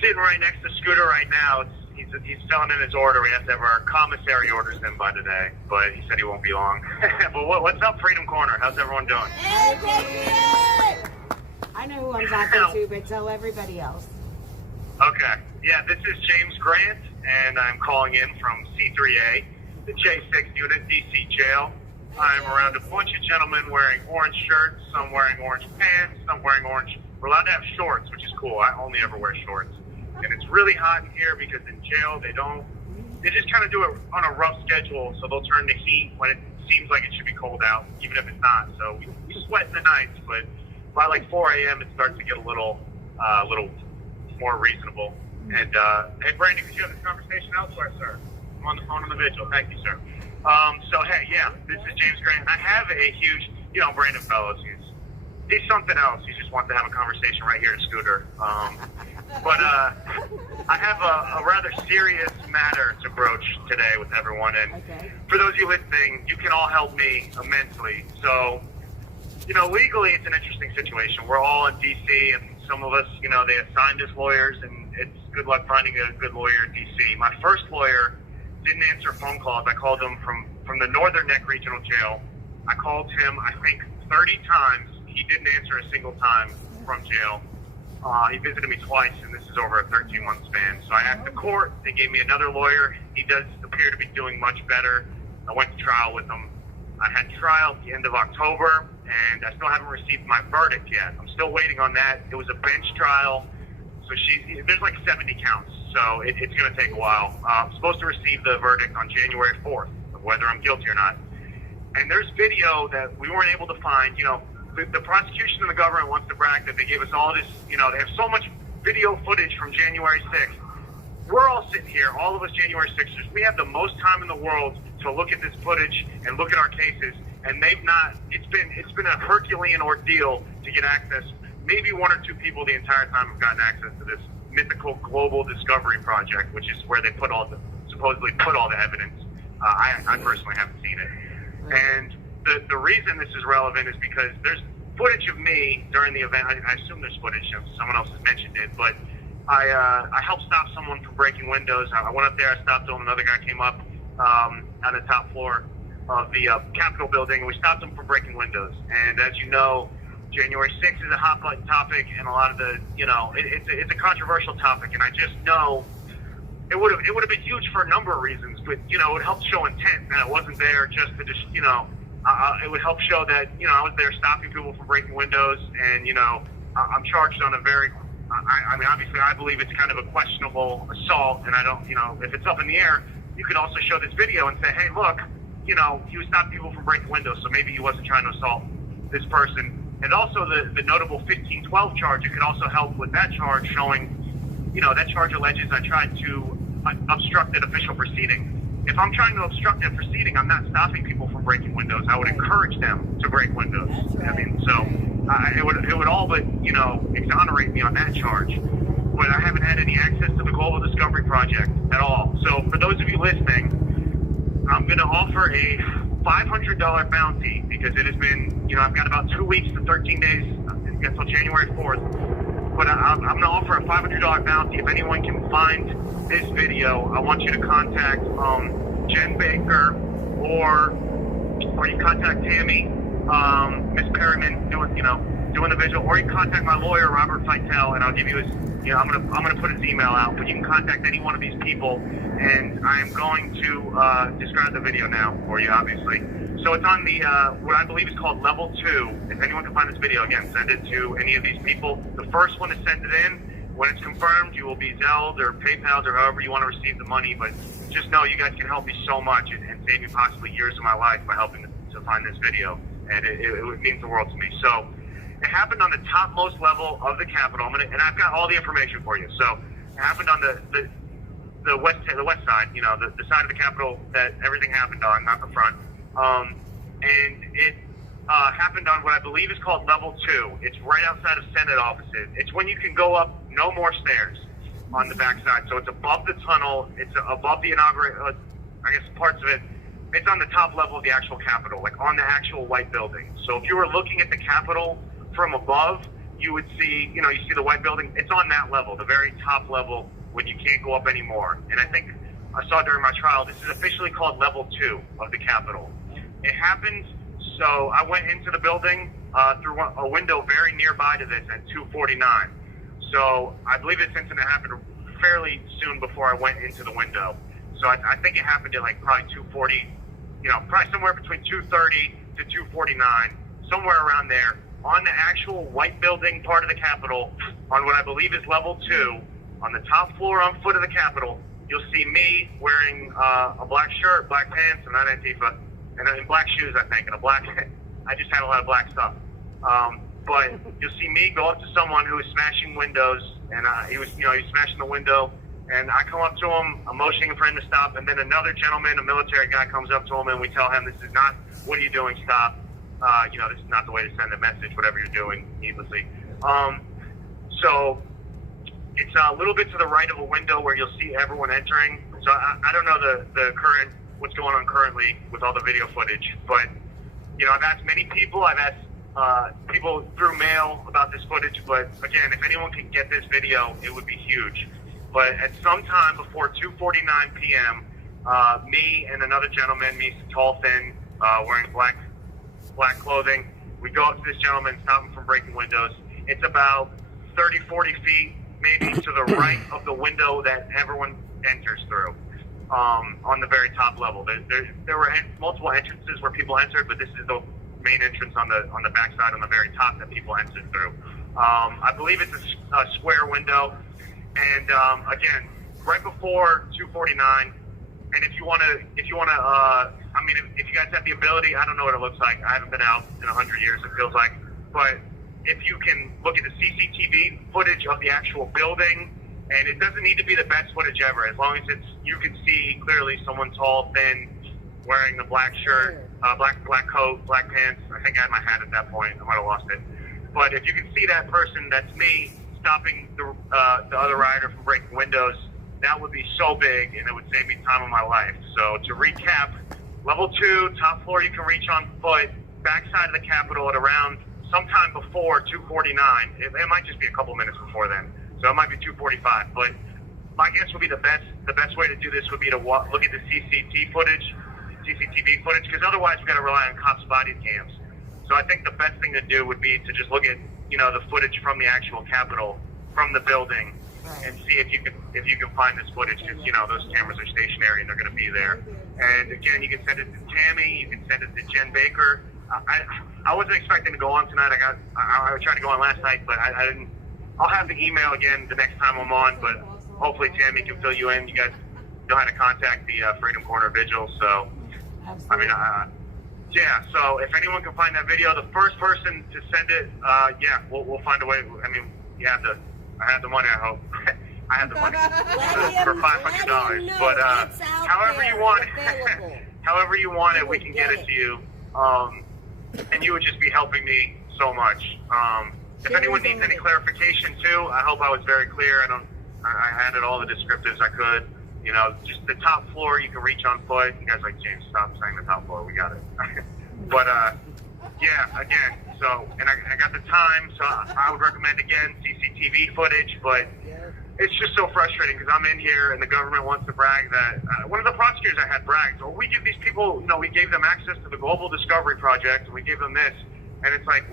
sitting right next to Scooter right now. He's filling in his order. We have to have our commissary orders in by today, but he said he won't be long. But what's up, Freedom Corner? How's everyone doing? I know who I'm talking to, but tell everybody else. Okay. Yeah, this is James Grant, and I'm calling in from C3A, the J6 unit, DC jail. I'm around a bunch of gentlemen wearing orange shirts, some wearing orange pants, some wearing orange. We're allowed to have shorts, which is cool. I only ever wear shorts. And it's really hot in here because in jail they just kind of do it on a rough schedule, so they'll turn the heat when it seems like it should be cold out, even if it's not. So we sweat in the nights, but by like 4 a.m. it starts to get a little more reasonable. And hey, Brandy, could you have this conversation elsewhere, sir? I'm on the phone on the vigil. Thank you, sir. So hey, yeah, this is James Grant. I have a huge, Brandon Fellows. He's something else. He just wants to have a conversation right here to Scooter. But I have a rather serious matter to broach today with everyone. And for those of you listening, you can all help me immensely. So, legally it's an interesting situation. We're all in D.C. and some of us, they assigned us lawyers, and it's good luck finding a good lawyer in D.C. My first lawyer didn't answer phone calls. I called him from the Northern Neck Regional Jail. I called him, I think, 30 times. He didn't answer a single time from jail. He visited me twice, and this is over a 13-month span. So I asked the court. They gave me another lawyer. He does appear to be doing much better. I went to trial with him. I had trial at the end of October, and I still haven't received my verdict yet. I'm still waiting on that. It was a bench trial, so there's like 70 counts, so it's going to take a while. I'm supposed to receive the verdict on January 4th of whether I'm guilty or not. And there's video that we weren't able to find. The prosecution and the government wants to brag that they gave us all this, they have so much video footage from January 6th. We're all sitting here, all of us January 6ers. We have the most time in the world to look at this footage and look at our cases, and they've not. It's been a Herculean ordeal to get access. Maybe one or two people the entire time have gotten access to this mythical global discovery project, which is where they supposedly put all the evidence. I personally haven't seen it. And the reason this is relevant is because there's footage of me during the event. I assume there's footage. Someone else has mentioned it, but I helped stop someone from breaking windows. I went up there, I stopped him. Another guy came up on the top floor of the Capitol building, and we stopped him from breaking windows. And as you know, January 6th is a hot button topic, and a lot of the, it's a controversial topic. And I just know it would have been huge for a number of reasons, but it would help show intent that I wasn't there just to it would help show that, I was there stopping people from breaking windows, and, I'm charged on a very, obviously I believe it's kind of a questionable assault, and I don't, if it's up in the air, you could also show this video and say, hey, look, he was stopping people from breaking windows, so maybe he wasn't trying to assault this person. And also the notable 1512 charge, it could also help with that charge showing, that charge alleges I tried to obstruct an official proceeding. If I'm trying to obstruct that proceeding, I'm not stopping people from breaking windows. I would encourage them to break windows. Right. It would all but, exonerate me on that charge. But I haven't had any access to the Global Discovery Project at all. So for those of you listening, I'm going to offer a $500 bounty because it has been, I've got about 2 weeks to 13 days until January 4th. But I'm going to offer a $500 bounty. If anyone can find this video, I want you to contact Jen Baker or you contact Tammy, Miss Perryman doing the visual, or you can contact my lawyer Robert Feitel, and I'll give you his. I'm gonna put his email out, but you can contact any one of these people, and I am going to describe the video now for you, obviously. So it's on the what I believe is called Level 2. If anyone can find this video, again, send it to any of these people. The first one to send it in. When it's confirmed, you will be Zelled or PayPal'd or however you want to receive the money. But just know you guys can help me so much and save me possibly years of my life by helping to find this video. And it means the world to me. So it happened on the topmost level of the Capitol. And I've got all the information for you. So it happened on the west side, the side of the Capitol that everything happened on, not the front. And it happened on what I believe is called Level 2. It's right outside of Senate offices. It's when you can go up no more stairs on the backside. So it's above the tunnel. It's above the inaugural, parts of it. It's on the top level of the actual Capitol, like on the actual white building. So if you were looking at the Capitol from above, you would see, you see the white building. It's on that level, the very top level, when you can't go up anymore. And I think I saw during my trial, this is officially called level 2 of the Capitol. It happened, so I went into the building through a window very nearby to this at 2:49. So I believe this incident happened fairly soon before I went into the window. So I think it happened at like probably 2:40, probably somewhere between 2:30 to 2:49, somewhere around there, on the actual white building part of the Capitol, on what I believe is level 2, on the top floor on foot of the Capitol. You'll see me wearing a black shirt, black pants, and not Antifa, and black shoes, I think, and a black. I just had a lot of black stuff. But you'll see me go up to someone who is smashing windows, and he was smashing the window, and I come up to him, I'm motioning for him to stop, and then another gentleman, a military guy, comes up to him, and we tell him, this is not, what are you doing, stop. This is not the way to send a message, whatever you're doing, needlessly. So it's a little bit to the right of a window where you'll see everyone entering. So I don't know the current, what's going on currently with all the video footage, but, I've asked many people, I've asked people through mail about this footage, but again, if anyone can get this video, it would be huge. But at some time before 2:49 p.m., me and another gentleman, me tall, thin, wearing black clothing, we go up to this gentleman, stop him from breaking windows. It's about 30, 40 feet, maybe to the right of the window that everyone enters through, on the very top level. There were multiple entrances where people entered, but this is the main entrance on the backside, on the very top, that people entered through. I believe it's a square window, and again, right before 2:49. And if you want to, if you guys have the ability, I don't know what it looks like. I haven't been out in 100 years, it feels like. But if you can look at the CCTV footage of the actual building, and it doesn't need to be the best footage ever, as long as you can see clearly someone tall, thin, wearing the black shirt, black coat, black pants. I think I had my hat at that point. I might have lost it. But if you can see that person, that's me, stopping the other rider from breaking windows, that would be so big, and it would save me time of my life. So to recap, level 2, top floor you can reach on foot, backside of the Capitol at around sometime before 2:49. It might just be a couple minutes before then, so it might be 2:45. But my guess would be the best way to do this would be to look at the CCTV footage, because otherwise we've got to rely on cops' body cams. So I think the best thing to do would be to just look at the footage from the actual Capitol, from the building, and see if you can find this footage, because those cameras are stationary and they're going to be there. And again, you can send it to Tammy, you can send it to Jen Baker. I wasn't expecting to go on tonight. I tried to go on last night, but I didn't. I'll have the email again the next time I'm on, but hopefully Tammy can fill you in. You guys know how to contact the Freedom Corner Vigil, so Absolutely. yeah. So if anyone can find that video, the first person to send it, we'll find a way. I mean, I have the money, I hope. I have the money for $500. But however you want it, we can get it to you. And you would just be helping me so much. If anyone needs any clarification too, I hope I was very clear. I added all the descriptives I could. Just the top floor you can reach on foot. You guys are like, James, stop saying the top floor. We got it. But again. So, and I got the time, so I would recommend, again, CCTV footage, but it's just so frustrating because I'm in here and the government wants to brag that, one of the prosecutors I had bragged, well, we give these people, we gave them access to the Global Discovery Project, and we gave them this, and it's like,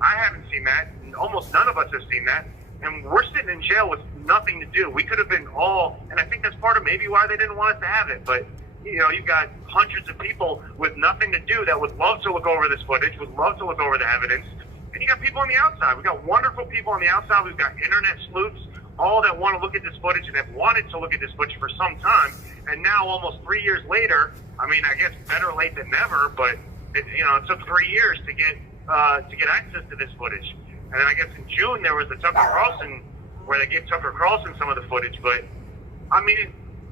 I haven't seen that, and almost none of us have seen that, and we're sitting in jail with nothing to do. We could have been and I think that's part of maybe why they didn't want us to have it, but you've got hundreds of people with nothing to do that would love to look over this footage, would love to look over the evidence. And you got people on the outside. We've got wonderful people on the outside. We've got internet sleuths, all that want to look at this footage and have wanted to look at this footage for some time. And now, almost 3 years later, I guess better late than never, but it took 3 years to get access to this footage. And then I guess in June there was the Tucker Carlson, where they gave Tucker Carlson some of the footage. But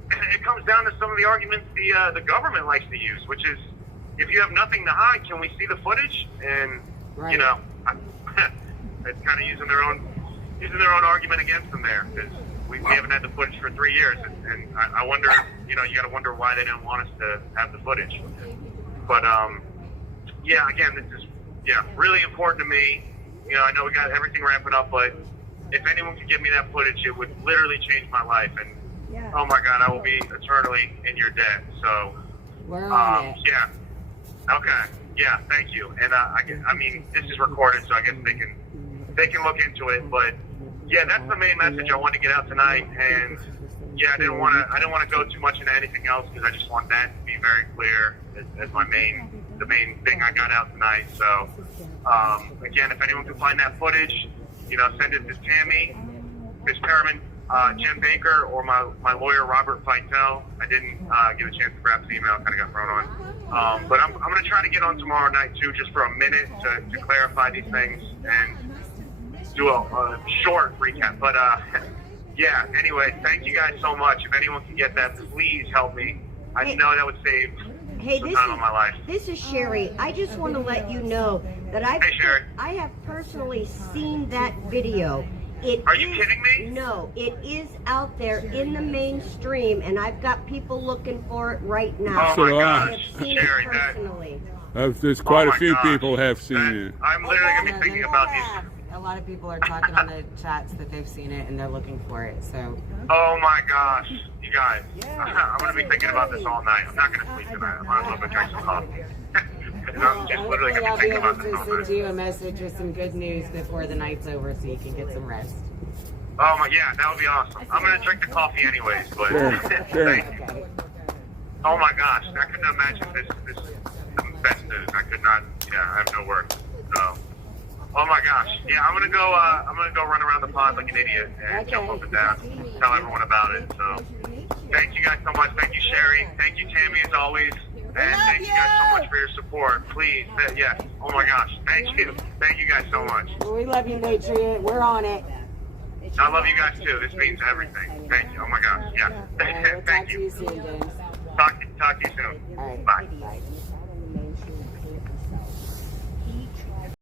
it comes down to some of the arguments the government likes to use, which is, if you have nothing to hide, can we see the footage? And it's kind of using their own argument against them there, because we haven't had the footage for 3 years, and I wonder, you got to wonder why they didn't want us to have the footage. But again, this is really important to me. I know we got everything ramping up, but if anyone could give me that footage, it would literally change my life. And Yeah. oh my God, I will be eternally in your debt. So, We're on it. yeah. Okay. Yeah. Thank you. And I mean, this is recorded, so I guess they can look into it. But yeah, that's the main message I wanted to get out tonight. And yeah, I didn't want to go too much into anything else because I just want that to be very clear as the main thing I got out tonight. So again, if anyone can find that footage, send it to Tammy, Miss Perriman, Jim Baker, or my lawyer Robert Feitel. I didn't get a chance to grab his email; kind of got thrown on. But I'm going to try to get on tomorrow night too, just for a minute to clarify these things and do a short recap. But yeah. Anyway, thank you guys so much. If anyone can get that, please help me. I know that would save some time in my life. This is Sherry. I just want to let you know that Hey, Sherry. I have personally seen that video. Are you kidding me? No, it is out there in the mainstream, and I've got people looking for it right now. Oh my So, I have gosh, seen Sherry, it that. personally. There's quite Oh a my few gosh. people have seen it. I'm literally going to be thinking about these. A lot of people are talking on the chats that they've seen it and they're looking for it. So Oh my gosh, you guys. I'm going to be thinking about this all night. I'm not going to sleep tonight. I'm going to drink some coffee. I'm just literally hopefully going I'll to be be thinking able about this to all send night. you a message with some good news before the night's over so you can get some rest. Oh my, yeah, that would be awesome. I'm going to drink the coffee anyways, but Sure. thank you. Okay. Oh my gosh, I could not imagine this the best news. I could not, I have no words. So, oh my gosh. Yeah, I'm gonna go run around the pond like an idiot and jump up and down, tell everyone about it. So thank you guys so much. Thank you, Sherry. Thank you, Tammy, as always. And thank you guys so much for your support. Please, yeah. Oh my gosh. Thank you. Thank you guys so much. Well, we love you, Patriot. We're on it. I love you guys too. This means everything. Thank you. Oh my gosh. Yeah. All right, we'll talk Thank to you. you soon, James.